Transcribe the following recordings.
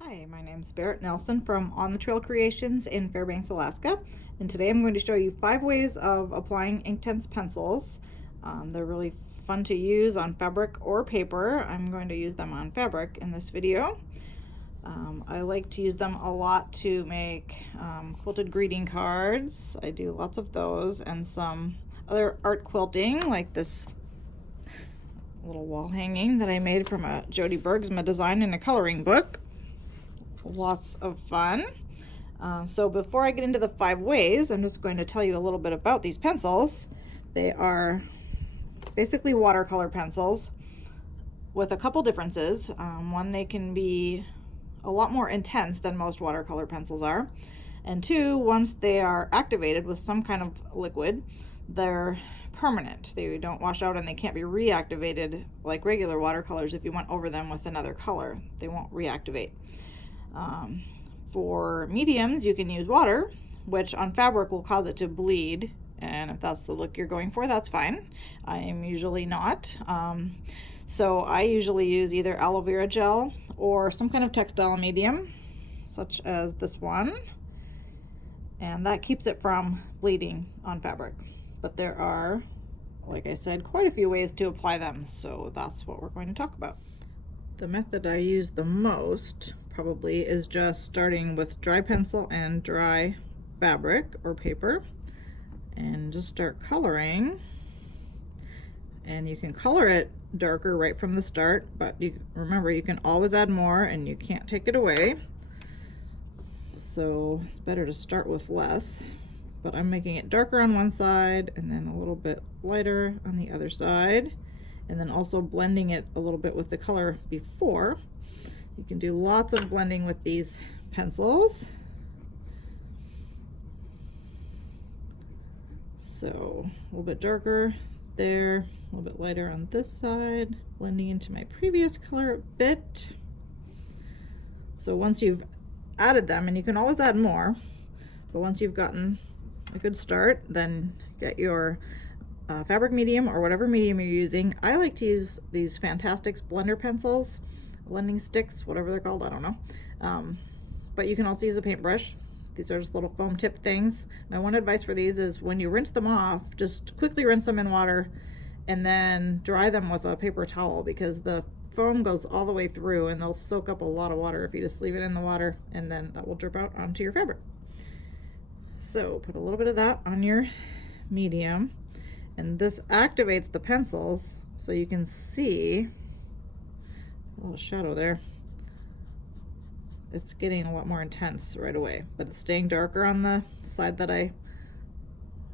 Hi, my name's Barrett Nelson from On the Trail Creations in Fairbanks, Alaska, and today I'm going to show you 5 ways of applying Inktense pencils. They're really fun to use on fabric or paper. I'm going to use them on fabric in this video. I like to use them a lot to make quilted greeting cards. I do lots of those, and some other art quilting like this little wall hanging that I made from a Jody Bergsma design in a coloring book. Lots of fun. So before I get into the 5 ways, I'm just going to tell you a little bit about these pencils. They are basically watercolor pencils with a couple differences. One, they can be a lot more intense than most watercolor pencils are. And 2, once they are activated with some kind of liquid, they're permanent. They don't wash out and they can't be reactivated like regular watercolors. If you went over them with another color, they won't reactivate. For mediums, you can use water, which on fabric will cause it to bleed, and if that's the look you're going for, that's fine. I am usually not. So I usually use either aloe vera gel or some kind of textile medium, such as this one, and that keeps it from bleeding on fabric. But there are, like I said, quite a few ways to apply them, so that's what we're going to talk about. The method I use the most probably is just starting with dry pencil and dry fabric or paper and just start coloring. And you can color it darker right from the start, but remember you can always add more and you can't take it away, so it's better to start with less. But I'm making it darker on one side and then a little bit lighter on the other side, and then also blending it a little bit with the color before. You can do lots of blending with these pencils. So a little bit darker there, a little bit lighter on this side, blending into my previous color a bit. So once you've added them, and you can always add more, but once you've gotten a good start, then get your fabric medium or whatever medium you're using. I like to use these Fantastics blender pencils, blending sticks, whatever they're called, I don't know. But you can also use a paintbrush. These are just little foam tip things. My one advice for these is when you rinse them off, just quickly rinse them in water and then dry them with a paper towel, because the foam goes all the way through and they'll soak up a lot of water if you just leave it in the water, and then that will drip out onto your fabric. So put a little bit of that on your medium, and this activates the pencils so you can see a little shadow there. It's getting a lot more intense right away, but it's staying darker on the side that I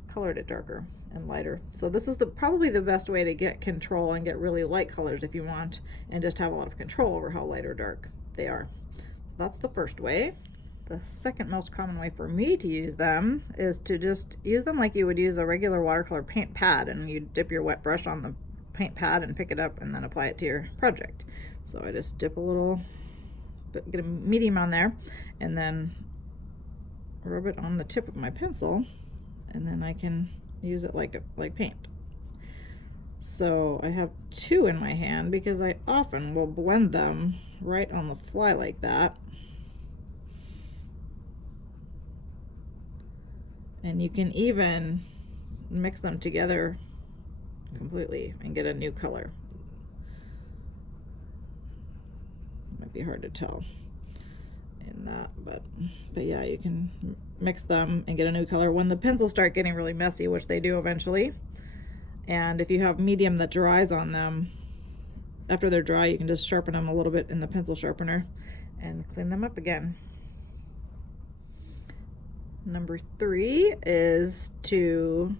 colored it darker and lighter. So this is probably the best way to get control and get really light colors if you want, and just have a lot of control over how light or dark they are. So that's the first way. The second most common way for me to use them is to just use them like you would use a regular watercolor paint pad, and you dip your wet brush on the paint pad and pick it up and then apply it to your project. So I just dip a little bit, get a medium on there, and then rub it on the tip of my pencil, and then I can use it like paint. So I have 2 in my hand because I often will blend them right on the fly like that. And you can even mix them together completely and get a new color. Might be hard to tell in that, but yeah, you can mix them and get a new color when the pencils start getting really messy, which they do eventually. And if you have medium that dries on them, after they're dry, you can just sharpen them a little bit in the pencil sharpener and clean them up again. Number 3 is to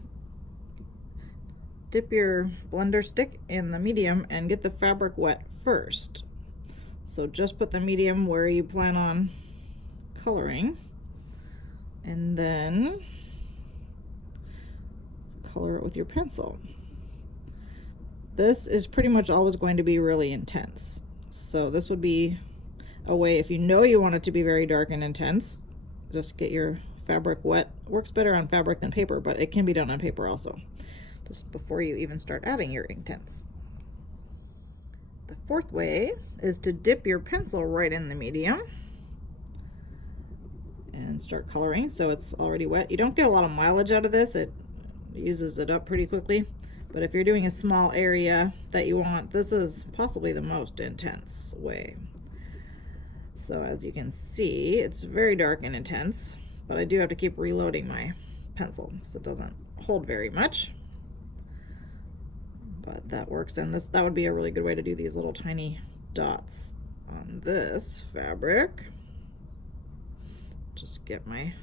dip your blender stick in the medium and get the fabric wet first. So just put the medium where you plan on coloring, and then color it with your pencil. This is pretty much always going to be really intense. So this would be a way, if you know you want it to be very dark and intense, just get your fabric wet. Works better on fabric than paper, but it can be done on paper also, just before you even start adding your Inktense. The fourth way is to dip your pencil right in the medium and start coloring. So it's already wet. You don't get a lot of mileage out of this. It uses it up pretty quickly. But if you're doing a small area that you want, this is possibly the most intense way. So as you can see, it's very dark and intense, but I do have to keep reloading my pencil so it doesn't hold very much. But that works, and that would be a really good way to do these little tiny dots on this fabric. Just get my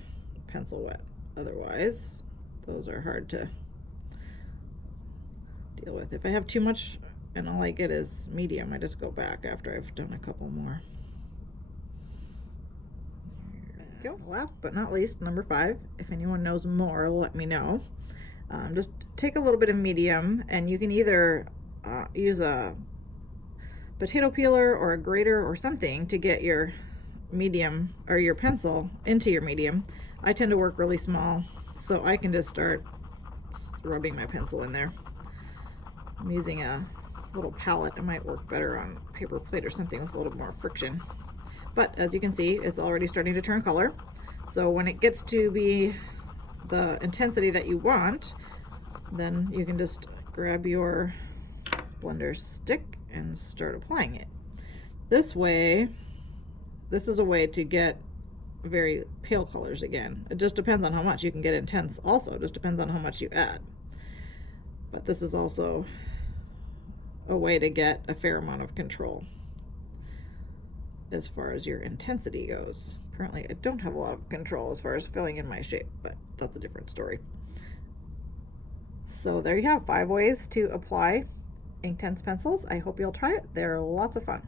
pencil wet. Otherwise, those are hard to deal with. If I have too much and all I get is medium, I just go back after I've done a couple more. There we go. Last but not least, number 5. If anyone knows more, let me know. Just take a little bit of medium, and you can either use a potato peeler or a grater or something to get your medium or your pencil into your medium. I tend to work really small, so I can just start rubbing my pencil in there. I'm using a little palette. It might work better on paper plate or something with a little more friction. But as you can see, it's already starting to turn color. So when it gets to be the intensity that you want, then you can just grab your blender stick and start applying it. This way, this is a way to get very pale colors again. It just depends on how much. You can get intense also. It just depends on how much you add. But this is also a way to get a fair amount of control as far as your intensity goes. Apparently I don't have a lot of control as far as filling in my shape, but that's a different story. So there you have 5 ways to apply Inktense pencils. I hope you'll try it. They're lots of fun.